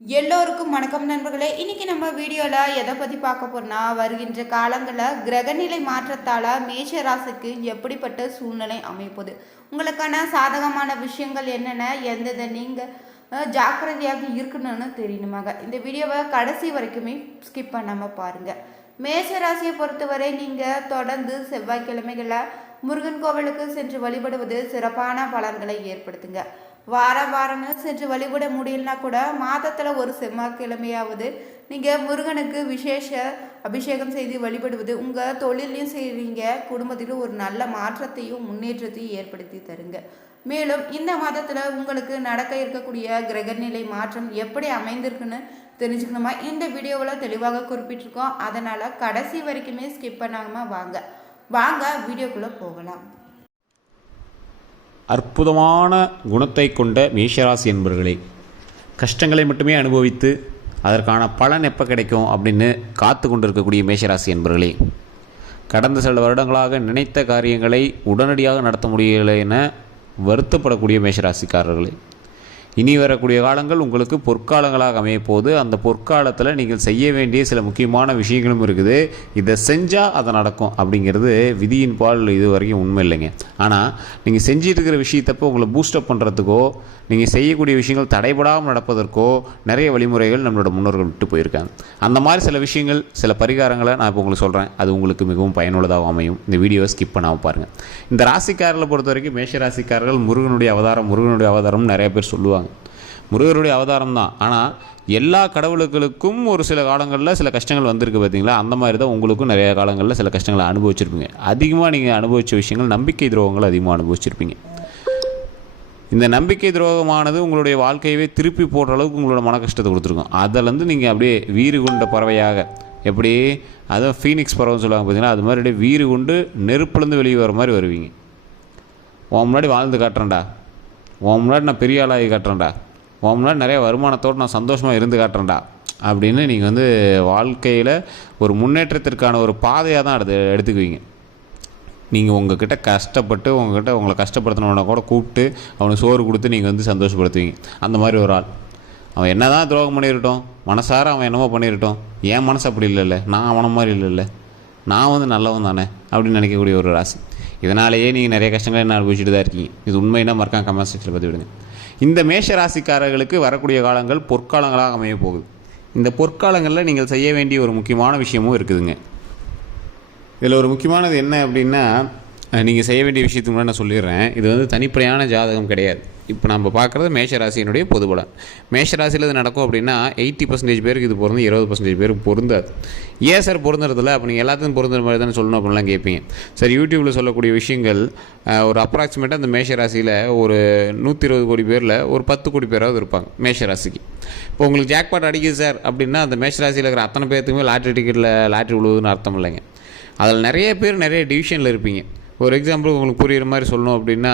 எல்லோருக்கும் வணக்கம் நண்பர்களே. இன்னைக்கு நம்ம வீடியோவில் எதை பற்றி பார்க்க போறோம்னா வருகின்ற காலங்களில் கிரகநிலை மாற்றத்தால் மேஷ ராசிக்கு எப்படிப்பட்ட சூழ்நிலை அமைப்போது? உங்களுக்கான சாதகமான விஷயங்கள் என்னென்ன? எந்தெந்த நீங்கள் ஜாக்கிரதையாக இருக்கணும்னு தெரியணுமாங்க. இந்த வீடியோவை கடைசி வரைக்குமே ஸ்கிப் பண்ணாமல் பாருங்கள் மேஷ ராசியை பொறுத்தவரை நீங்கள் தொடர்ந்து செவ்வாய்க்கிழமைகளில் முருகன் கோவிலுக்கு சென்று வழிபடுவது சிறப்பான பலன்களை ஏற்படுத்துங்க. வாரம் வாரம்னு சென்று வழிபட முடியலனா கூட மாதத்தில் ஒரு செவ்வாய்க்கிழமையாவது நீங்கள் முருகனுக்கு விசேஷ அபிஷேகம் செய்து வழிபடுவது உங்கள் தொழிலையும் செய்கிறீங்க குடும்பத்திலும் ஒரு நல்ல மாற்றத்தையும் முன்னேற்றத்தையும் ஏற்படுத்தி தருங்க. மேலும் இந்த மாதத்தில் உங்களுக்கு நடக்க இருக்கக்கூடிய கிரகநிலை மாற்றம் எப்படி அமைந்திருக்குன்னு தெரிஞ்சுக்கணுமா? இந்த வீடியோவில் தெளிவாக குறிப்பிட்டிருக்கோம். அதனால் கடைசி வரைக்குமே ஸ்கிப் பண்ணாமல் வாங்க. வாங்க வீடியோக்குள்ளே போகலாம். அற்புதமான குணத்தை கொண்ட மேஷராசி என்பர்களே கஷ்டங்களை மட்டுமே அனுபவித்து அதற்கான பலன் எப்போ கிடைக்கும் அப்படின்னு காத்து கொண்டிருக்கக்கூடிய மேஷராசி என்பர்களே கடந்த சில வருடங்களாக நினைத்த காரியங்களை உடனடியாக நடத்த முடியலை என வருத்தப்படக்கூடிய மேஷராசிக்காரர்களே இனி வரக்கூடிய காலங்கள் உங்களுக்கு பொற்காலங்களாக அமையப் போது அந்த பொற்காலத்தில் நீங்கள் செய்ய வேண்டிய சில முக்கியமான விஷயங்களும் இருக்குது. இதை செஞ்சால் அதை நடக்கும் அப்படிங்கிறது விதியின் பால் இது வரைக்கும் உண்மை இல்லைங்க. ஆனால் நீங்கள் செஞ்சிட்டு இருக்கிற விஷயத்தப்போ உங்களை பூஸ்டப் பண்ணுறதுக்கோ நீங்கள் செய்யக்கூடிய விஷயங்கள் தடைபடாமல் நடப்பதற்கோ நிறைய வழிமுறைகள் நம்மளோட முன்னோர்கள் விட்டு போயிருக்காங்க. அந்த மாதிரி சில விஷயங்கள் சில பரிகாரங்களை நான் இப்போ உங்களுக்கு சொல்கிறேன் அது உங்களுக்கு மிகவும் பயனுள்ளதாக அமையும். இந்த வீடியோவை ஸ்கிப் பண்ணாமல் பாருங்கள் இந்த ராசிக்காரர்களை பொறுத்த வரைக்கும் மேஷ ராசிக்காரர்கள் முருகனுடைய அவதாரம் முருகனுடைய அவதாரம் நிறைய பேர் சொல்லுவாங்க. முருகருடைய அவதாரம் தான் ஆனால் எல்லா கடவுளுக்களுக்கும் ஒரு சில காலங்களில் சில கஷ்டங்கள் வந்திருக்கு பார்த்தீங்களா அந்த மாதிரி தான் உங்களுக்கும் நிறைய காலங்களில் சில கஷ்டங்களை அனுபவிச்சிருப்பீங்க. அதிகமாக நீங்கள் அனுபவித்த விஷயங்கள் நம்பிக்கை துரோகங்கள் அதிகமாக அனுபவிச்சிருப்பீங்க. இந்த நம்பிக்கை துரோகமானது உங்களுடைய வாழ்க்கையவே திருப்பி போடுற அளவுக்கு உங்களோட மன கஷ்டத்தை கொடுத்துருக்கும். அதிலேருந்து நீங்கள் அப்படியே வீறு கொண்ட பறவையாக எப்படி? அதுவும் ஃபீனிக்ஸ் பறவைன்னு சொல்லுவாங்க பார்த்தீங்கன்னா அது மாதிரி அப்படியே வீறு கொண்டு நெருப்புலேருந்து வெளியே வர மாதிரி வருவீங்க. உன் முன்னாடி வாழ்ந்து காட்டுறேன்டா. உன் முன்னாடி நான் பெரிய ஆளாகி காட்டுறேன்டா. உன் முன்னாடி நிறைய வருமானத்தோடு நான் சந்தோஷமாக இருந்து காட்டுறேன்டா. அப்படின்னு நீங்கள் வந்து வாழ்க்கையில் ஒரு முன்னேற்றத்திற்கான ஒரு பாதையாக தான் எடுத்து எடுத்துக்குவீங்க. நீங்கள் உங்ககிட்ட கஷ்டப்பட்டு உங்ககிட்ட உங்களை கஷ்டப்படுத்தினவனை கூட கூப்பிட்டு அவனுக்கு சோறு கொடுத்து நீங்கள் வந்து சந்தோஷப்படுத்துவீங்க. அந்த மாதிரி ஒரு ஆள். அவன் என்ன தான் துரோகம் பண்ணிருட்டோம் மனசார அவன் என்னமோ பண்ணிருட்டோம் என் மனசு அப்படி இல்லைல்ல நான் அவனை மாதிரி இல்லைல்ல நான் வந்து நல்லவன் தானே அப்படின்னு நினைக்கக்கூடிய ஒரு ராசி. இதனாலேயே நீங்கள் நிறைய கஷ்டங்களை என்ன அனுபவிச்சுட்டு தான் இருக்கீங்க. இது உண்மைன்னா மறக்காம கமெண்ட் செக்ஷனில் பற்றி விடுங்க இந்த மேஷ ராசிக்காரர்களுக்கு வரக்கூடிய காலங்கள் பொற்காலங்களாக அமைய போகுது. இந்த பொற்காலங்களில் நீங்கள் செய்ய வேண்டிய ஒரு முக்கியமான விஷயமும் இருக்குதுங்க. இதில் ஒரு முக்கியமானது என்ன அப்படின்னா நீங்கள் செய்ய வேண்டிய விஷயத்துக்கு முன்னாடி நான் சொல்லிடுறேன். இது வந்து தனிப்படையான ஜாதகம் கிடையாது. இப்போ நம்ம பார்க்குறது மேஷராசியினுடைய பொது பலன் மேஷராசியில் இது நடக்கும் அப்படின்னா எயிட்டி பர்சன்டேஜ் பேருக்கு இது பொருந்து இருபது பர்சன்டேஜ் பேருக்கு பொருந்தாது. ஏன் சார் பொருந்துறதில்ல? அப்போ நீங்கள் எல்லாத்துக்கும் பொருந்துற மாதிரி தானே சொல்லணும் அப்படின்லாம் கேட்பீங்க. சார் யூடியூப்பில் சொல்லக்கூடிய விஷயங்கள் ஒரு அப்ராக்சிமேட்டாக அந்த மேஷராசியில் ஒரு நூற்றி இருபது கோடி பேரில் ஒரு பத்து கோடி பேராவது இருப்பாங்க மேஷராசிக்கு. இப்போ உங்களுக்கு ஜாக்பாட் அடிக்குது சார் அப்படின்னா அந்த மேஷராசியில் இருக்கிற அத்தனை பேர்த்துக்குமே லாட்ரி டிக்கெட்டில் லாட்ரி விழுவுதுன்னு அர்த்தம் இல்லைங்க. அதில் நிறைய பேர் நிறைய டிவிஷனில் இருப்பீங்க. ஒரு எக்ஸாம்பிள் உங்களுக்கு புரிகிற மாதிரி சொல்லணும் அப்படின்னா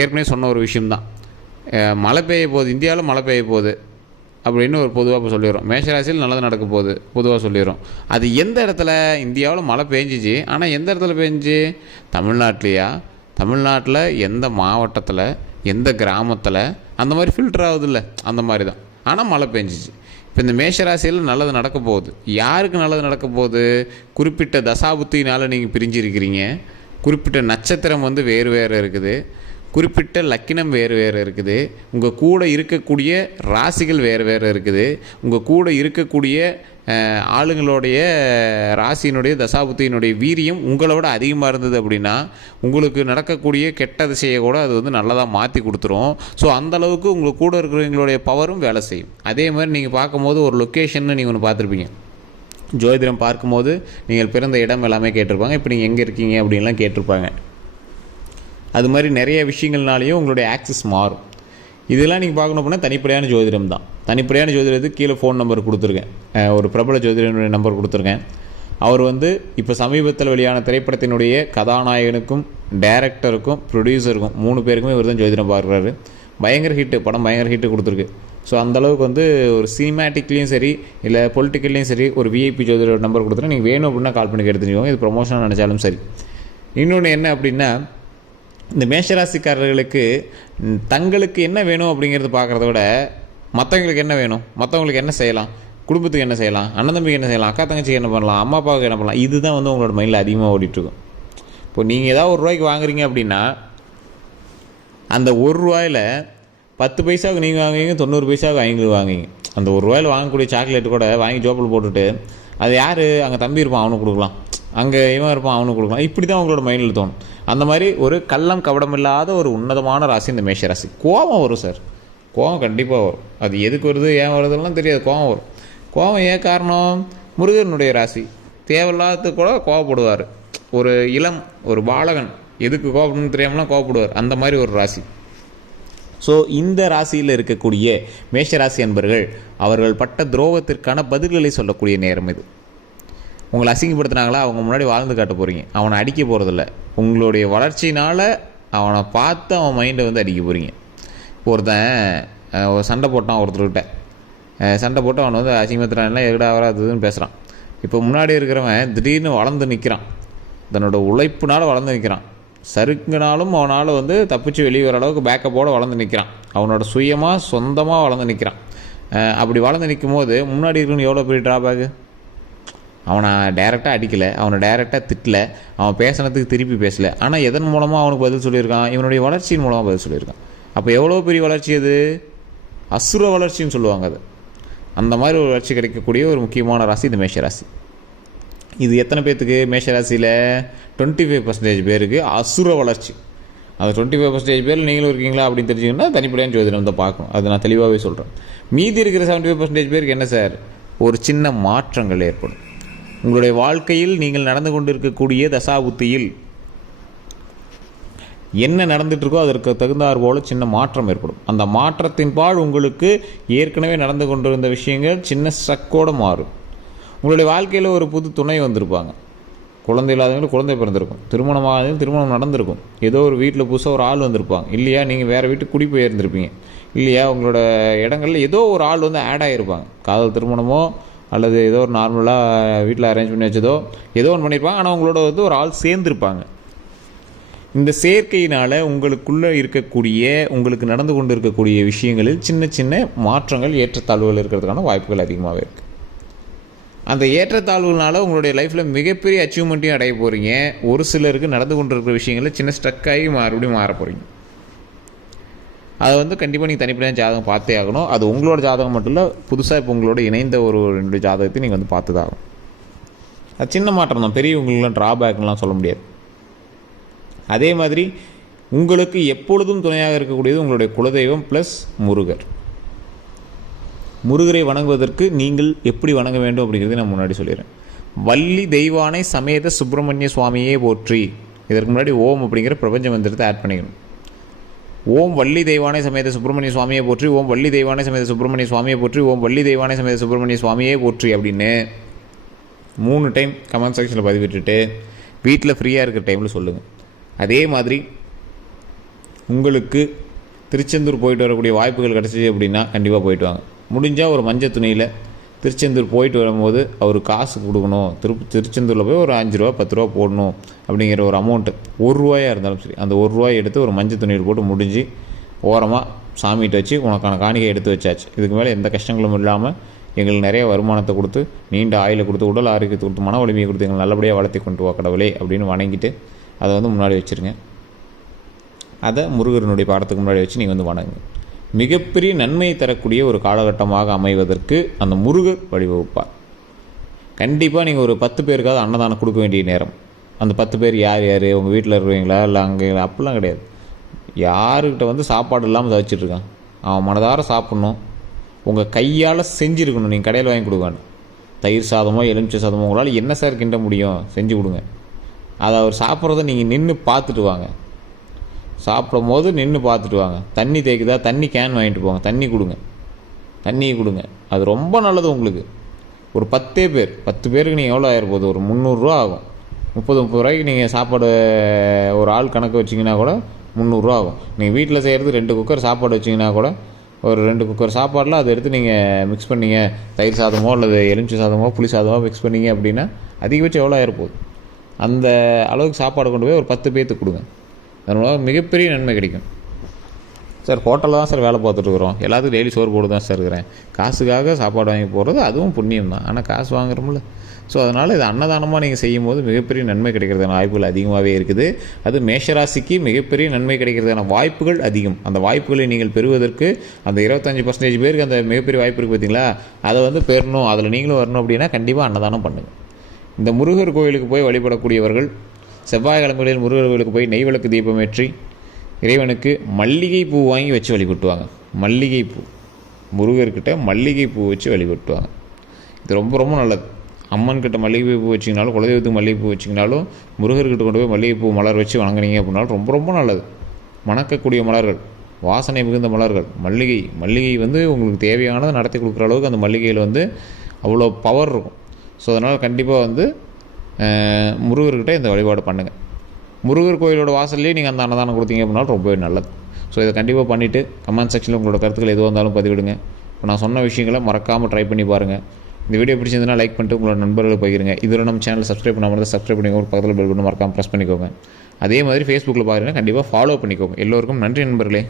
ஏற்கனவே சொன்ன ஒரு விஷயம்தான். மழை பெய்ய போகுது இந்தியாவில் மழை பெய்ய போகுது அப்படின்னு ஒரு பொதுவாக இப்போ சொல்லிடுறோம். மேஷராசியில் நல்லது நடக்க போகுது பொதுவாக சொல்லிடுறோம். அது எந்த இடத்துல இந்தியாவில் மழை பெஞ்சிச்சு ஆனால் எந்த இடத்துல பெஞ்சு தமிழ்நாட்டிலையா? தமிழ்நாட்டில் எந்த மாவட்டத்தில் எந்த கிராமத்தில்? அந்த மாதிரி ஃபில்டர் ஆகுதுல்ல அந்த மாதிரி தான் ஆனால் மழை பெஞ்சிச்சு. இப்போ இந்த மேஷராசியில் நல்லது நடக்க போகுது. யாருக்கு நல்லது நடக்க போகுது? குறிப்பிட்ட தசாபுத்தினால் நீங்கள் பிரிஞ்சிருக்கிறீங்க. குறிப்பிட்ட நட்சத்திரம் வந்து வேறு வேறு இருக்குது. குறிப்பிட்ட லக்கினம் வேறு வேறு இருக்குது. உங்கள் கூட இருக்கக்கூடிய ராசிகள் வேறு வேறு இருக்குது. உங்கள் கூட இருக்கக்கூடிய ஆளுங்களுடைய ராசியினுடைய தசாபுத்தியினுடைய வீரியம் உங்களை விட அதிகமாக இருந்தது அப்படின்னா உங்களுக்கு நடக்கக்கூடிய கெட்ட திசையை கூட அது வந்து நல்லதாக மாற்றி கொடுத்துரும். ஸோ அந்தளவுக்கு உங்கள் உங்களுக்கு கூட இருக்கிறவங்களுடைய பவரும் வேலை செய்யும். அதே மாதிரி நீங்கள் பார்க்கும்போது ஒரு லொக்கேஷன்னு நீங்கள் ஒன்று பார்த்துருப்பீங்க. ஜோதிடம் பார்க்கும்போது நீங்கள் பிறந்த இடம் எல்லாமே கேட்டிருப்பாங்க. இப்போ நீங்கள் எங்கே இருக்கீங்க அப்படின்லாம் கேட்டிருப்பாங்க. அது மாதிரி நிறைய விஷயங்கள்னாலையும் உங்களுடைய ஆக்சஸ் மாறும். இதெல்லாம் நீங்கள் பார்க்கணும் அப்படின்னா தனிப்படையான ஜோதிடம் தான். தனிப்படையான ஜோதிடத்துக்கு கீழே ஃபோன் நம்பர் கொடுத்துருக்கேன். ஒரு பிரபல ஜோதிடனுடைய நம்பர் கொடுத்துருக்கேன். அவர் வந்து இப்போ சமீபத்தில் வெளியான திரைப்படத்தினுடைய கதாநாயகனுக்கும் டைரக்டருக்கும் ப்ரொடியூசருக்கும் மூணு பேருக்குமே இவர் தான் ஜோதிடம் பார்க்குறாரு. பயங்கர ஹிட்டு படம் பயங்கர ஹிட்டு கொடுத்துருக்கு. ஸோ அந்தளவுக்கு வந்து ஒரு சினிமேட்டிக்லேயும் சரி இல்லை பொலிட்டிக்கல்லையும் சரி ஒரு விஐபி ஜோதிட நம்பர் கொடுத்துருங்க நீங்கள் வேணும் அப்படின்னா கால் பண்ணி எடுத்துக்கோங்க இது ப்ரொமோஷன் நினச்சாலும் சரி. இன்னொன்று என்ன அப்படின்னா இந்த மேஷராசிக்காரர்களுக்கு தங்களுக்கு என்ன வேணும் அப்படிங்கிறது பார்க்குறத விட மற்றவங்களுக்கு என்ன வேணும்? மற்றவங்களுக்கு என்ன செய்யலாம்? குடும்பத்துக்கு என்ன செய்யலாம்? அண்ணன் தம்பிக்கு என்ன செய்யலாம்? அக்கா தங்கச்சிக்கு என்ன பண்ணலாம்? அம்மா அப்பாவுக்கு என்ன பண்ணலாம்? இதுதான் வந்து உங்களோட மைண்டில் அதிகமாக ஓடிட்டுருக்கும். இப்போ நீங்கள் ஏதாவது ஒரு ரூபாய்க்கு வாங்குறீங்க அப்படின்னா அந்த ஒரு ரூபாயில் பத்து பைசாவுக்கு நீங்கள் வாங்குவீங்க தொண்ணூறு பைசாவுக்கு அவங்களுக்கு வாங்குவீங்க அந்த ஒரு ரூபாயில் வாங்கக்கூடிய சாக்லேட் கூட வாங்கி ஜோப்பில் போட்டுட்டு அது யார்? அங்கே தம்பி இருப்பான் அவனுக்கு கொடுக்கலாம். அங்கே இவன் இருப்பான் அவனுக்கு கொடுக்கலாம். இப்படி தான் உங்களோட மைண்டில் தோணும். அந்த மாதிரி ஒரு கள்ளம் கபடம் இல்லாத ஒரு உன்னதமான ராசி இந்த மேஷ ராசி. கோபம் வரும் சார் கோபம் கண்டிப்பாக வரும். அது எதுக்கு வருது ஏன் வருதுலாம் தெரியாது கோபம் வரும். கோபம் ஏன் காரணம்? முருகனுடைய ராசி. தேவையில்லாத கூட கோவப்படுவார் ஒரு இளம் ஒரு பாலகன் எதுக்கு கோபம்னு தெரியாமலாம் கோவப்படுவார் அந்த மாதிரி ஒரு ராசி. ஸோ இந்த ராசியில் இருக்கக்கூடிய மேஷ ராசி அன்பர்கள் அவர்கள் பட்ட துரோகத்திற்கான பதில்களை சொல்லக்கூடிய நேரம் இது. உங்களை அசிங்கப்படுத்தினாங்களா? அவங்க முன்னாடி வாழ்ந்து காட்ட போகிறீங்க அவனை அடிக்க போகிறதில்ல உங்களுடைய வளர்ச்சினால் அவனை பார்த்து அவன் மைண்டை வந்து அடிக்க போகிறீங்க ஒருத்தன் ஒரு சண்டை போட்டான் ஒருத்தர்கிட்ட. சண்டை போட்டு அவனை வந்து அசிங்கப்படுத்துறான்லாம் எதுடா வராதுன்னு பேசுகிறான் இப்போ முன்னாடி இருக்கிறவன் திடீர்னு வளர்ந்து நிற்கிறான் தன்னோட உழைப்புனால் வளர்ந்து நிற்கிறான் சறுக்குனாலும் அவனால் வந்து தப்பிச்சு வெளியே வர அளவுக்கு பேக்கப்போடு வளர்ந்து நிற்கிறான் அவனோட சுயமாக சொந்தமாக வளர்ந்து நிற்கிறான் அப்படி வளர்ந்து நிற்கும் போது முன்னாடி இருக்கணும் எவ்வளோ பெரிய ட்ராபேக்கு அவனை டைரெக்டாக அடிக்கலை. அவனை டைரெக்டாக திட்டலை. அவன் பேசினதுக்கு திருப்பி பேசலை. ஆனால் எதன் மூலமாக அவனுக்கு பதில் சொல்லியிருக்கான்? இவனுடைய வளர்ச்சியின் மூலமாக பதில் சொல்லியிருக்கான். அப்போ எவ்வளோ பெரிய வளர்ச்சி அது? அசுர வளர்ச்சின்னு சொல்லுவாங்க அது. அந்த மாதிரி ஒரு வளர்ச்சி கிடைக்கக்கூடிய ஒரு முக்கியமான ராசி இந்த மேஷ ராசி. இது எத்தனை பேர்த்துக்கு மேஷராசியில் டுவெண்ட்டி ஃபைவ் பர்சன்டேஜ் பேருக்கு அசுர வளர்ச்சி. அந்த டுவெண்ட்டி ஃபைவ் பர்சன்டேஜ் பேர் நீங்களும் இருக்கீங்களா அப்படின்னு தெரிஞ்சுக்கணும்னா தனிப்படையான ஜோதிடம் வந்து பார்க்கணும். அது நான் தெளிவாகவே சொல்கிறேன் மீதி இருக்கிற செவன்ட்டி ஃபைவ் பர்சன்டேஜ் பேருக்கு என்ன சார்? ஒரு சின்ன மாற்றங்கள் ஏற்படும். உங்களுடைய வாழ்க்கையில் நீங்கள் நடந்து கொண்டிருக்கக்கூடிய தசாபுத்தியில் என்ன நடந்துகிட்ருக்கோ இருக்கோ அதற்கு தகுந்தாற் போல் சின்ன மாற்றம் ஏற்படும். அந்த மாற்றத்தின் பால் உங்களுக்கு ஏற்கனவே நடந்து கொண்டிருந்த விஷயங்கள் சின்ன ஸ்ட்ரக்கோடு மாறும். உங்களுடைய வாழ்க்கையில் ஒரு புது துணை வந்திருப்பாங்க. குழந்தை இல்லாதவங்களும் குழந்தை பிறந்திருக்கும். திருமணம் ஆகாதவங்க திருமணம் நடந்திருக்கும். ஏதோ ஒரு வீட்டில் புதுசாக ஒரு ஆள் வந்திருப்பாங்க. இல்லையா நீங்கள் வேறு வீட்டுக்கு குடி போயிருந்திருப்பீங்க. இல்லையா உங்களோட இடங்களில் ஏதோ ஒரு ஆள் வந்து ஆட் ஆகிருப்பாங்க காதல் திருமணமோ அல்லது ஏதோ ஒரு நார்மலாக வீட்டில் அரேஞ்ச் பண்ணி வச்சதோ ஏதோ ஒன்று பண்ணியிருப்பாங்க ஆனால் உங்களோட வந்து ஒரு ஆள் சேர்ந்துருப்பாங்க. இந்த சேர்க்கையினால் உங்களுக்குள்ளே இருக்கக்கூடிய உங்களுக்கு நடந்து கொண்டு இருக்கக்கூடிய விஷயங்களில் சின்ன சின்ன மாற்றங்கள் ஏற்றத்தாழ்வுகள் இருக்கிறதுக்கான வாய்ப்புகள் அதிகமாகவே இருக்குது அந்த ஏற்றத்தாழ்வுனால உங்களுடைய லைஃப்பில் மிகப்பெரிய அச்சீவ்மெண்ட்டையும் அடைய போகிறீங்க ஒரு சிலருக்கு நடந்து கொண்டு இருக்கிற விஷயங்களில் சின்ன ஸ்ட்ரக் ஆகி மறுபடியும் மாற போகிறீங்க அதை வந்து கண்டிப்பாக நீங்கள் தனிப்பட்ட ஜாதகம் பார்த்தே ஆகணும். அது உங்களோட ஜாதகம் மட்டும் இல்லை புதுசாக இப்போ உங்களோட இணைந்த ஒரு ரெண்டு ஜாதகத்தை நீங்கள் வந்து பார்த்து தான் ஆகணும். அது சின்ன மாற்றம் தான். பெரியவங்களுக்குலாம் ட்ராபேக்லாம் சொல்ல முடியாது. அதே மாதிரி உங்களுக்கு எப்பொழுதும் துணையாக இருக்கக்கூடியது உங்களுடைய குலதெய்வம் ப்ளஸ் முருகர். முருகரை வணங்குவதற்கு நீங்கள் எப்படி வணங்க வேண்டும் அப்படிங்கிறத நான் முன்னாடி சொல்லிடுறேன். வள்ளி தெய்வானை சமேத சுப்பிரமணிய சுவாமியே போற்றி. இதற்கு முன்னாடி ஓம் அப்படிங்கிற பிரபஞ்ச மந்திரத்தை ஆட் பண்ணிக்கணும். ஓம் வள்ளி தெய்வானை சமேத சுப்பிரமணிய சுவாமியை போற்றி ஓம் வள்ளி தெய்வானை சமேத சுப்பிரமணிய சுவாமியை போற்றி ஓம் வள்ளி தெய்வானை சமேத சுப்பிரமணிய சுவாமியே போற்றி அப்படின்னு மூணு டைம் கமெண்ட் செக்ஷனில் பதிவிட்டுட்டு வீட்டில் ஃப்ரீயாக இருக்கிற டைமில் சொல்லுங்கள் அதே மாதிரி உங்களுக்கு திருச்செந்தூர் போயிட்டு வரக்கூடிய வாய்ப்புகள் கிடச்சிச்சு அப்படின்னா கண்டிப்பாக போயிட்டு வாங்க. முடிஞ்சால் ஒரு மஞ்சள் துணியில் திருச்செந்தூர் போயிட்டு வரும்போது அவர் காசு கொடுக்கணும். திரு திருச்செந்தூரில் போய் ஒரு அஞ்சு ரூபா பத்து ரூபா போடணும் அப்படிங்கிற ஒரு அமௌண்ட்டு ஒரு ரூபாயாக இருந்தாலும் சரி அந்த ஒரு ரூபாயை எடுத்து ஒரு மஞ்சள் துணியில் போட்டு முடிஞ்சு ஓரமாக சாமிகிட்ட வச்சு உனக்கான காணிக்கை எடுத்து வச்சாச்சு. இதுக்கு மேலே எந்த கஷ்டங்களும் இல்லாமல் எங்களுக்கு நிறைய வருமானத்தை கொடுத்து நீண்ட ஆயுளை கொடுத்து உடல் ஆரோக்கியத்தை கொடுத்து மன வலிமையை கொடுத்து எங்களை நல்லபடியாக வளர்த்தி கொண்டு வா கடவுளே அப்படின்னு வணங்கிட்டு அதை வந்து முன்னாடி வச்சுருங்க. அதை முருகரனுடைய பாடத்துக்கு முன்னாடி வச்சு நீங்கள் வந்து வணங்குங்க. மிகப்பெரிய நன்மையை தரக்கூடிய ஒரு காலகட்டமாக அமைவதற்கு அந்த முருகர் வழிவகுப்பார். கண்டிப்பாக நீங்கள் ஒரு பத்து பேருக்காவது அன்னதானம் கொடுக்க வேண்டிய நேரம். அந்த பத்து பேர் யார் யார் உங்கள் வீட்டில் இருக்கிறீங்களா இல்லை அங்கே அப்படிலாம் கிடையாது. யாருக்கிட்ட வந்து சாப்பாடு இல்லாமல் தவிச்சிட்ருக்கான் அவன் மனதார சாப்பிட்ணும். உங்கள் கையால் செஞ்சுருக்கணும். நீங்கள் கடையில் வாங்கி கொடுக்க தயிர் சாதமோ எலுமிச்சை சாதமோ உங்களால் என்ன சார் கிண்ட முடியும்? செஞ்சு கொடுங்க. அதை அவர் சாப்பிட்றத நீங்கள் நின்று பார்த்துட்டு வாங்க. சாப்பிடும் போது நின்று பார்த்துட்டு வாங்க. தண்ணி தேய்க்குதா? தண்ணி கேன் வாங்கிட்டு போங்க. தண்ணி கொடுங்க. தண்ணியை கொடுங்க. அது ரொம்ப நல்லது உங்களுக்கு. ஒரு பத்தே பேர். பத்து பேருக்கு நீங்கள் எவ்வளோ ஆயிரம் ஒரு முந்நூறுரூவா ஆகும். முப்பது முப்பது ரூபாய்க்கு நீங்கள் சாப்பாடு ஒரு ஆள் கணக்கு வச்சிங்கன்னா கூட முந்நூறுரூவா ஆகும். நீங்கள் வீட்டில் செய்கிறது ரெண்டு குக்கர் சாப்பாடு வச்சிங்கன்னா கூட ஒரு ரெண்டு குக்கர் சாப்பாடில் அதை எடுத்து நீங்கள் மிக்ஸ் பண்ணீங்க. தயிர் சாதமோ அல்லது எலுமிச்சை சாதமோ புளி சாதமோ மிக்ஸ் பண்ணீங்க அப்படின்னா அதிகபட்சம் எவ்வளோ ஆயிரம் அந்த அளவுக்கு சாப்பாடு கொண்டு போய் ஒரு பத்து பேர்த்துக்கு கொடுங்க. அதனால் மிகப்பெரிய நன்மை கிடைக்கும். சார் ஹோட்டலில் தான் சார் வேலை பார்த்துட்ருக்குறோம் எல்லாத்துக்கும் டெய்லி சோறு போட்டு தான் சார் இருக்கிறேன். காசுக்காக சாப்பாடு வாங்கி போகிறது அதுவும் புண்ணியம் தான். ஆனால் காசு வாங்குறோம்ல. ஸோ அதனால் இது அன்னதானமாக நீங்கள் செய்யும் போது மிகப்பெரிய நன்மை கிடைக்கிறதுக்கான வாய்ப்புகள் அதிகமாகவே இருக்குது. அது மேஷராசிக்கு மிகப்பெரிய நன்மை கிடைக்கிறதுக்கான வாய்ப்புகள் அதிகம். அந்த வாய்ப்புகளை நீங்கள் பெறுவதற்கு அந்த இருபத்தஞ்சி பர்சன்டேஜ் பேருக்கு அந்த மிகப்பெரிய வாய்ப்பு இருக்குது பார்த்தீங்களா அதை வந்து பெறணும். அதில் நீங்களும் வரணும் அப்படின்னா கண்டிப்பாக அன்னதானம் பண்ணுங்கள் இந்த முருகர் கோயிலுக்கு போய் வழிபடக்கூடியவர்கள் செவ்வாய்க்கிழமைகளில் முருகர் கோயிலுக்கு போய் நெய் விளக்கு தீபம் ஏற்றி இறைவனுக்கு மல்லிகை பூ வாங்கி வச்சு வழிபட்டுவாங்க. மல்லிகை பூ. முருகர்கிட்ட மல்லிகை பூ வச்சு வழிபட்டுவாங்க. இது ரொம்ப ரொம்ப நல்லது. அம்மன் கிட்ட மல்லிகை பூ வச்சிங்கனாலும் குலதெய்வத்துக்கு மல்லிகை பூ வச்சிங்கனாலும் முருகர்கிட்ட கொண்டு போய் மல்லிகை பூ மலர் வச்சு வணங்குனீங்க அப்படின்னாலும் ரொம்ப ரொம்ப நல்லது. மணக்கக்கூடிய மலர்கள் வாசனை மிகுந்த மலர்கள் மல்லிகை மல்லிகை வந்து உங்களுக்கு தேவையானதை நடத்தி கொடுக்குற அளவுக்கு அந்த மல்லிகையில் வந்து அவ்வளோ பவர் இருக்கும். ஸோ அதனால் கண்டிப்பாக வந்து முருகர்கிட்ட இந்த வழிபாடு பண்ணுங்கள் முருகர் கோயிலோட வாசல்லேயே நீங்கள் அந்த அன்னதானம் கொடுத்தீங்க அப்படின்னாலும் ரொம்பவே நல்லது. ஸோ இதை கண்டிப்பாக பண்ணிவிட்டு கமெண்ட் செக்ஷனில் உங்களோட கருத்துக்கள் எதுவாக இருந்தாலும் பதிவிடுங்க. இப்போ நான் சொன்ன விஷயங்களை மறக்காமல் ட்ரை பண்ணி பாருங்கள் இந்த வீடியோ பிடிச்சிருந்தனா லைக் பண்ணிட்டு உங்களோட நண்பர்களுக்கு பகிருங்க. இதில் நம்ம சேனல் சப்ஸ்கிரைப் பண்ணாமல் இருந்தால் சப்ஸ்கிரைப் பண்ணிக்கோங்க. பக்கத்தில் பெல் பட்டன் மறக்காமல் ப்ரெஸ் பண்ணிக்கோங்க. அதே மாதிரி ஃபேஸ்புக்கில் பாருங்கள் கண்டிப்பாக ஃபாலோ பண்ணிக்கோங்க. எல்லோருக்கும் நன்றி நண்பர்களே.